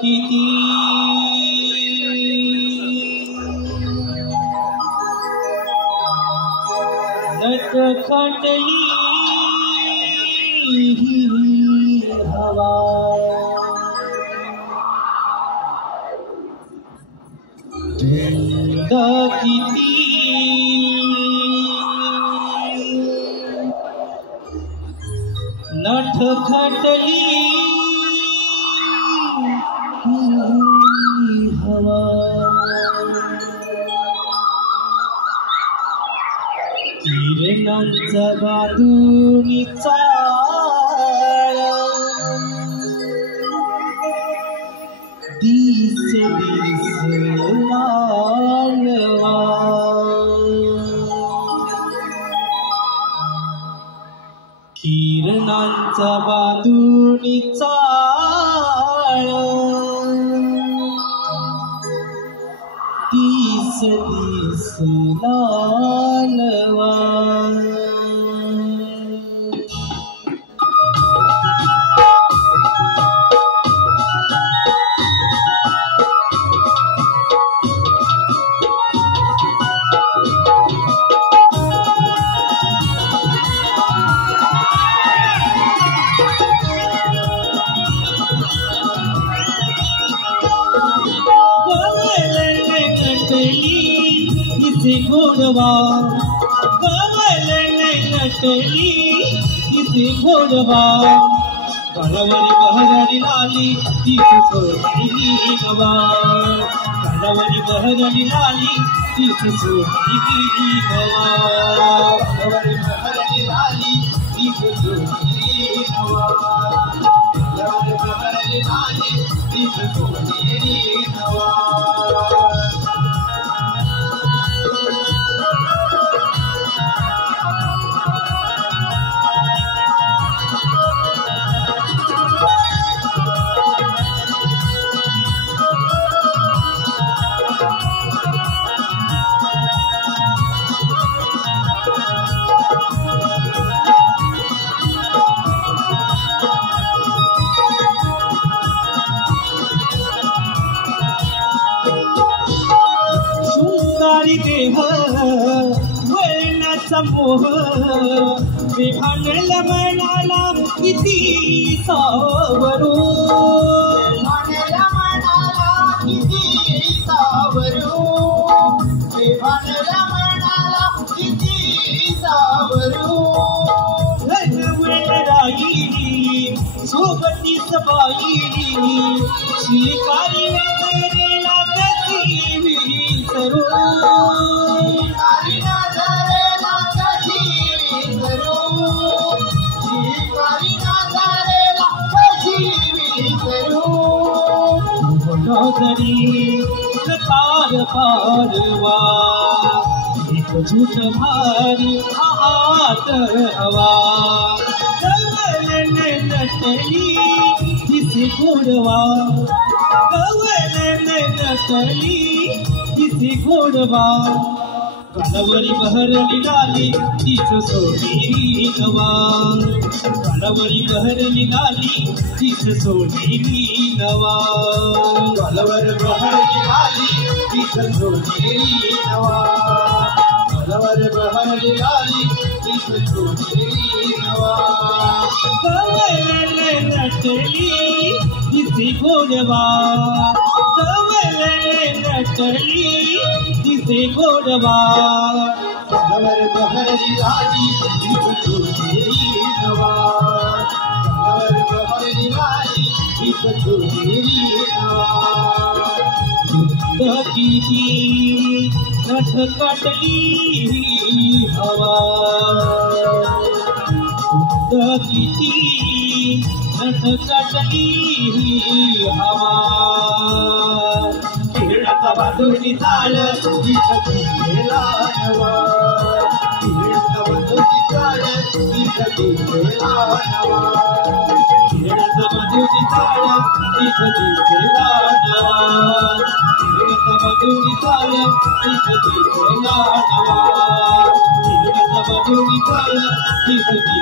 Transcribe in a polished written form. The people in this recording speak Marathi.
किती नटखटली हवा किती नटखटली हवा किरणांचा बांधून चाळ दिस दिस लालवा किरणांचा बांधून चाळ दिस दिस लालवा इसे घोड़वा कमल नटली इसे घोड़वा कलवरी बहरली लाली तीस सोनी नवा कलवरी बहरली लाली तीस सोनी नवा कलवरी बहरली लाली तीस सोनी नवा कलवरी बहरली लाली तीस सोनी नवा देह वळणाचा मोह विभानला मनाला किती सावरू विभानला मनाला किती सावरू विभानला मनाला किती सावरू राहिली सोबती सबाई शिकारी नजरेला कशी विसरू तार पारवा एक झूठ भारी हाथ हवा कवल नटली जिसे घोड़वा कवल नटली जिसे घोड़वा कलवरी बहरली लाली तीस सोनी नवा कलवरी बहरली लाली तीस सोनी नवा कलवर बहरली लाली तीस सोनी नवा कलवर बहरली लाली तीस सोनी नवा कवल नटली जिसे घोड़वा कवल नटली जिसे घोड़वा कलवर बहरली लाली तीस सोनी नवा कलवर बहरली लाली तीस सोनी नवा किती नटखटली हवा किती नटखटली हवा किरणाचा बांधून चाल दिसला नवा किरणाचा बांधून चाल दिसला नवा किरणाचा बांधून चाल दिसला नवा किरणाचा बांधून चाल दिसला नवा बंधुकी चाल दिसती